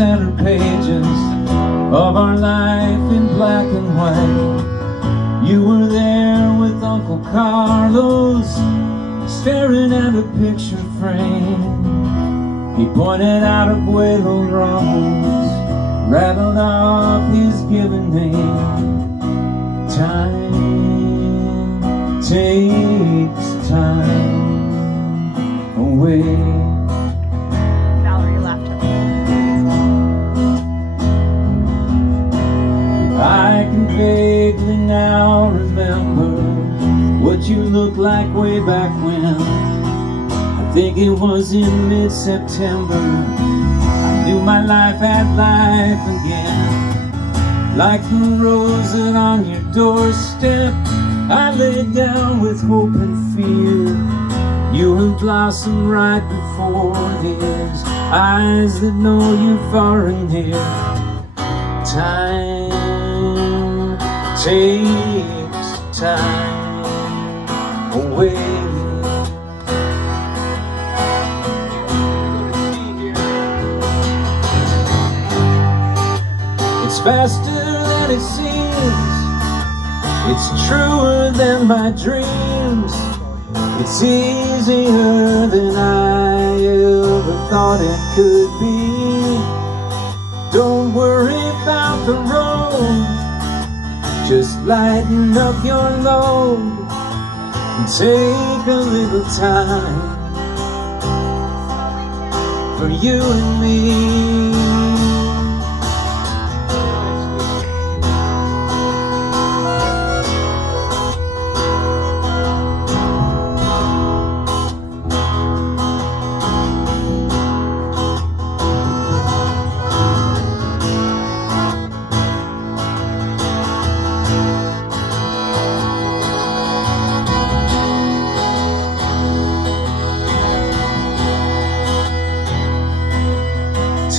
center pages of our life in black and white. You were there with Uncle Carlos, staring at a picture frame. He pointed out Abuelo Ramos, rattled off his given name. Time takes time away. Valerie laughed at me. I can vaguely now remember what you looked like way back when. I think it was in mid-September. I knew my life had life again. Like the rose that on your doorstep I laid down with hope and fear. You would blossom right before his eyes that know you far and near. Time takes time away. It's faster than it seems. It's truer than my dreams. It's easier than I ever thought it could be. Don't worry about the road. Just lighten up your load and take a little time for you and me.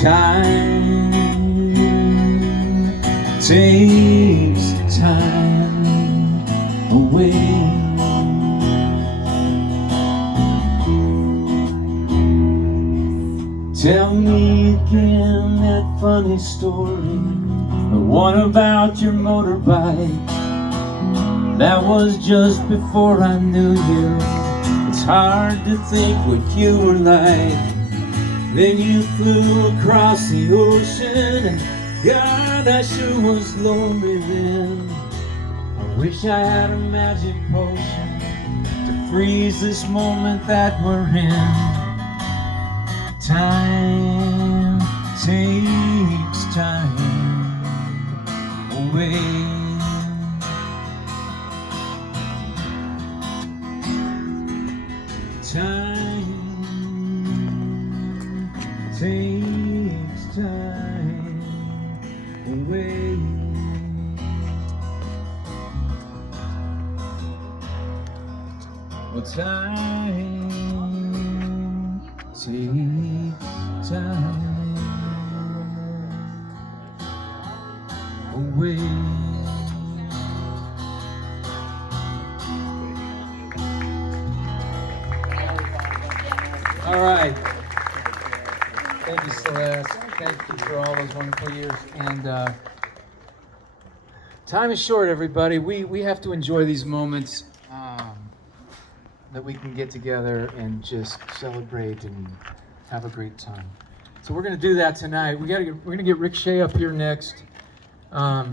Time takes time away. Tell me again that funny story, the one about your motorbike. That was just before I knew you. It's hard to think what you were like. Then you flew across the ocean, and God, I sure was lonely then. I wish I had a magic potion to freeze this moment that we're in. Time takes time away. Time takes time away. Well, time takes time away. All right. Thank you, Celeste. Thank you for all those wonderful years. And time is short, everybody. We have to enjoy these moments that we can get together and just celebrate and have a great time. So we're going to do that tonight. We're going to get Rick Shea up here next. I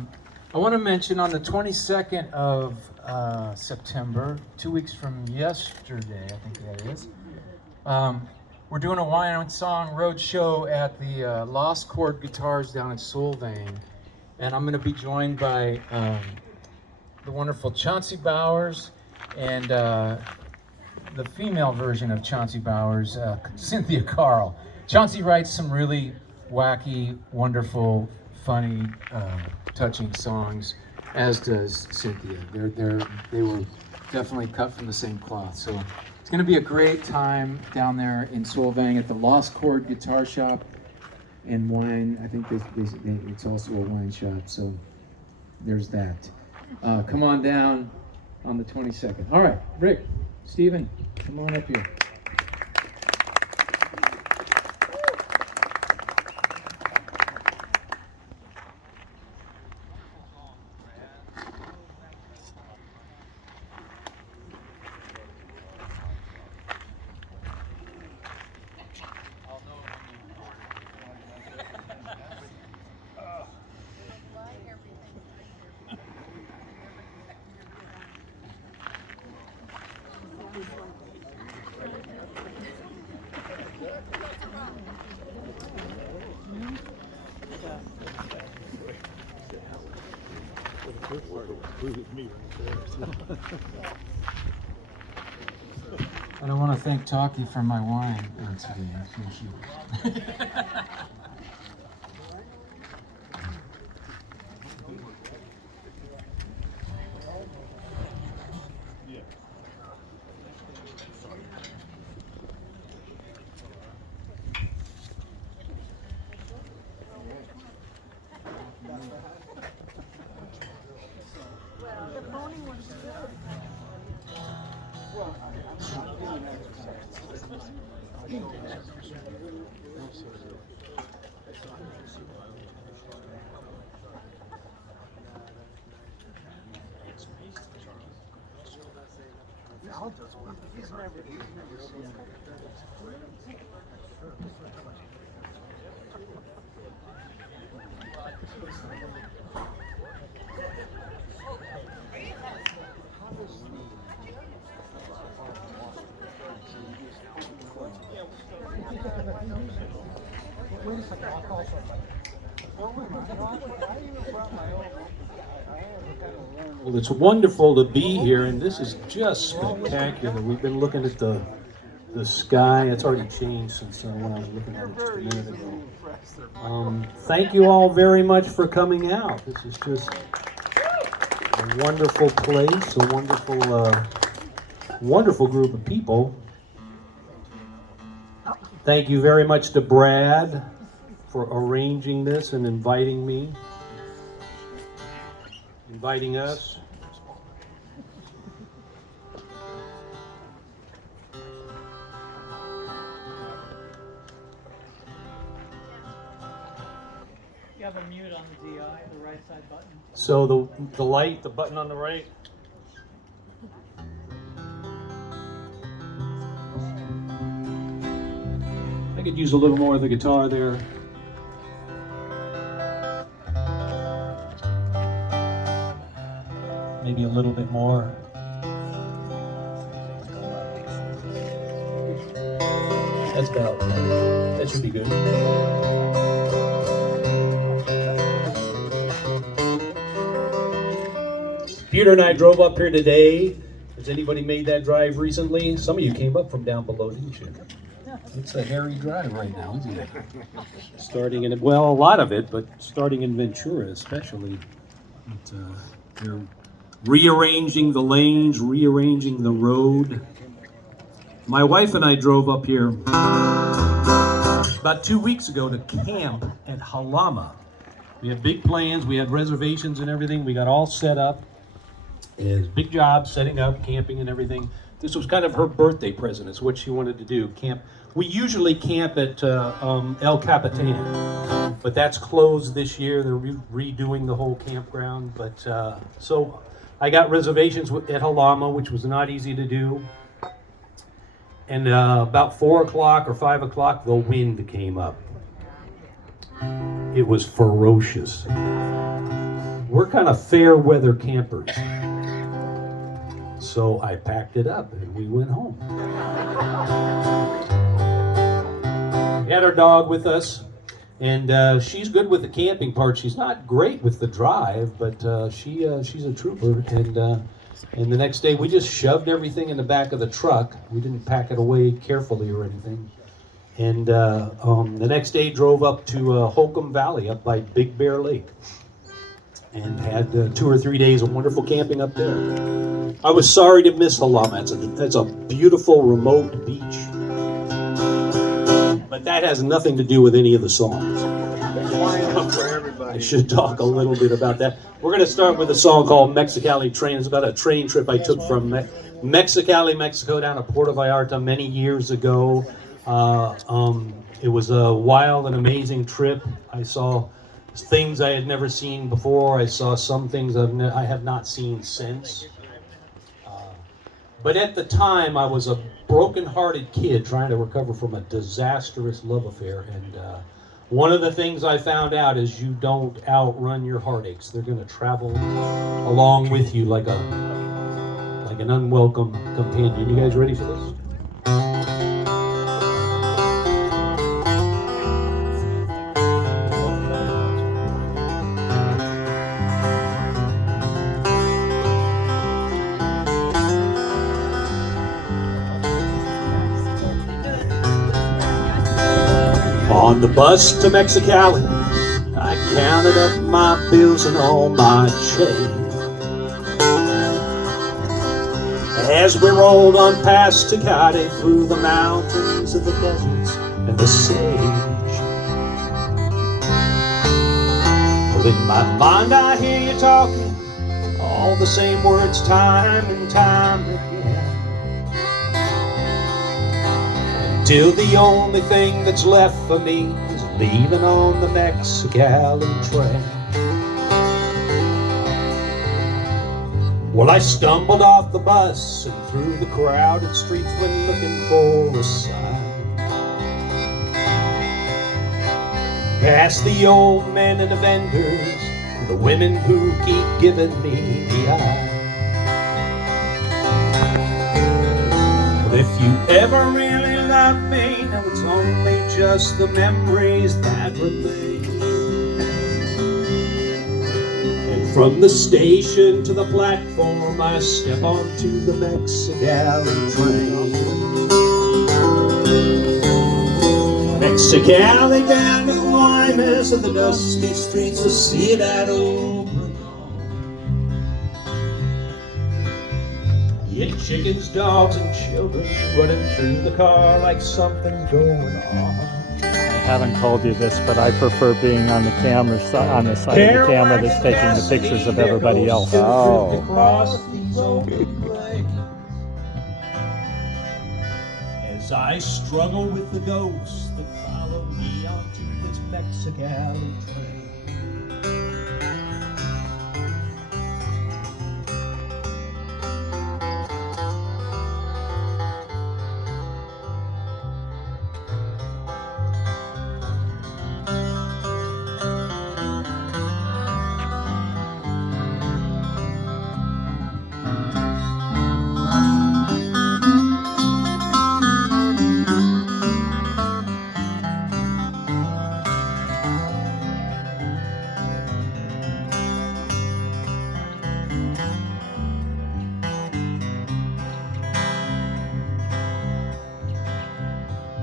want to mention on the 22nd of September, 2 weeks from yesterday, I think that is. We're doing a wine and song road show at the Lost Chord Guitars down in Solvang, and I'm going to be joined by the wonderful Chauncey Bowers and the female version of Chauncey Bowers, Cynthia Carl. Chauncey writes some really wacky, wonderful, funny, touching songs, as does Cynthia. They were definitely cut from the same cloth. So it's going to be a great time down there in Solvang at the Lost Chord Guitar Shop and Wine. I think it's also a wine shop, so there's that. Come on down on the 22nd. All right, Rick, Stephen, come on up here. And I want to thank Talkie for my wine today. Thank you. The phoning one's good. Well, it's wonderful to be here, and this is just spectacular. We've been looking at the sky. It's already changed since when I was looking at it just a minute ago. Thank you all very much for coming out. This is just a wonderful place, a wonderful group of people. Thank you very much to Brad for arranging this and inviting me. Inviting us. You have a mute on the DI, the right side button. So the light, the button on the right. I could use a little more of the guitar there. Maybe a little bit more. That's about, that should be good. Peter and I drove up here today. Has anybody made that drive recently? Some of you came up from down below, didn't you? It's a hairy drive right now, isn't it? Starting in, well, a lot of it, but starting in Ventura especially. They're rearranging the lanes, rearranging the road. My wife and I drove up here about 2 weeks ago to camp at Halama. We had big plans, we had reservations and everything, we got all set up. It was a big job setting up, camping and everything. This was kind of her birthday present, is what she wanted to do, camp. We usually camp at El Capitan, but that's closed this year. They're redoing the whole campground. But so I got reservations at Halama, which was not easy to do. And about 4 o'clock or 5 o'clock, the wind came up. It was ferocious. We're kind of fair weather campers. So I packed it up and we went home. We had our dog with us, and she's good with the camping part. She's not great with the drive, but she's a trooper. And the next day we just shoved everything in the back of the truck. We didn't pack it away carefully or anything. And the next day drove up to Holcomb Valley up by Big Bear Lake, and had 2 or 3 days of wonderful camping up there. I was sorry to miss Halama. It's a beautiful remote beach. But that has nothing to do with any of the songs. I should talk a little bit about that. We're going to start with a song called Mexicali Train. It's about a train trip I took from Mexicali, Mexico down to Puerto Vallarta many years ago. It was a wild and amazing trip. I saw things I had never seen before. I saw some things I have not seen since. But at the time, I was a broken-hearted kid trying to recover from a disastrous love affair. And one of the things I found out is you don't outrun your heartaches. They're going to travel along with you like an unwelcome companion. You guys ready for this? On the bus to Mexicali, I counted up my bills and all my change. As we rolled on past Tecate, through the mountains and the deserts and the sage. Well, in my mind I hear you talking all the same words time and time again, till the only thing that's left for me is leaving on the Mexicali train. Well, I stumbled off the bus and through the crowded streets when looking for a sign. Past the old men and the vendors, and the women who keep giving me the eye. But if you ever really love me, now it's only just the memories that remain. From the station to the platform, I step onto the Mexicali train. Mexicali down to Guaymas and the dusty streets of Ciudad Obregón. Yeah, chickens, dogs, and children running through the car like something's going on. I haven't told you this, but I prefer being on the camera on the side of the camera that's taking the pictures of everybody else. Oh. As I struggle with the ghosts that follow me onto this Mexicali train.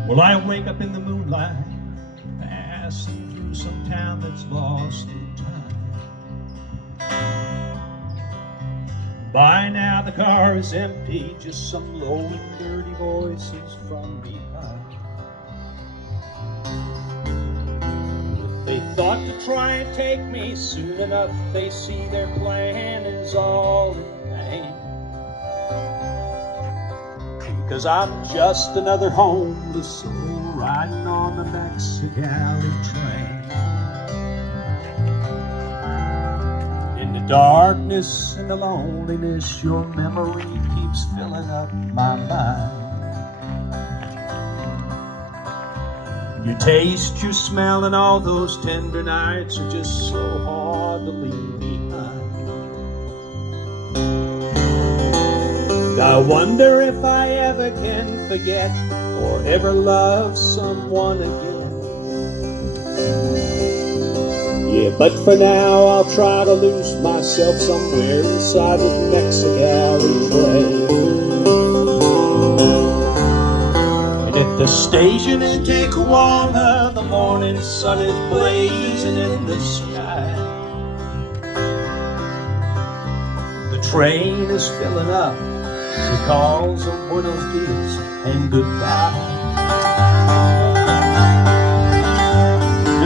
Well, I wake up in the moonlight, passing through some town that's lost in time. By now the car is empty, just some low and dirty voices from behind. If they thought to try and take me, soon enough they see their plan is all in vain. Cause I'm just another homeless soul riding on the Mexicali train. In the darkness and the loneliness, your memory keeps filling up my mind. Your taste, your smell, and all those tender nights are just so hard to leave behind. I wonder if I ever can forget or ever love someone again. Yeah, but for now I'll try to lose myself somewhere inside the Mexicali train. And at the station in Tijuana, the morning sun is blazing in the sky. The train is filling up. She calls of buenos dias and goodbye.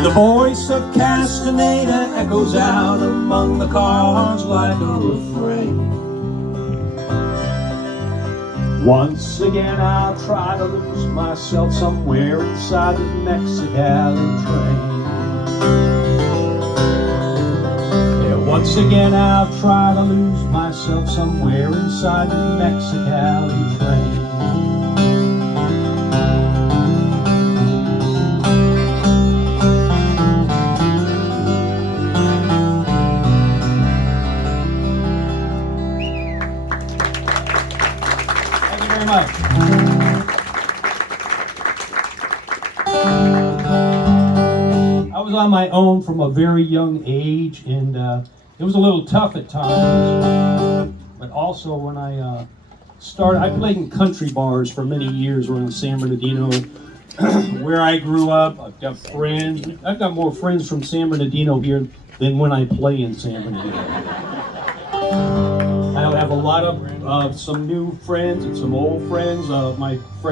The voice of Castaneda echoes out among the cars like a refrain. Once again I'll try to lose myself somewhere inside the Mexicali train. Once again I'll try to lose myself somewhere inside the Mexicali train. Thank you very much. I was on my own from a very young age, and it was a little tough at times, but also when I started, I played in country bars for many years around San Bernardino, where I grew up. I've got friends. I've got more friends from San Bernardino here than when I play in San Bernardino. I have a lot of some new friends and some old friends. My friend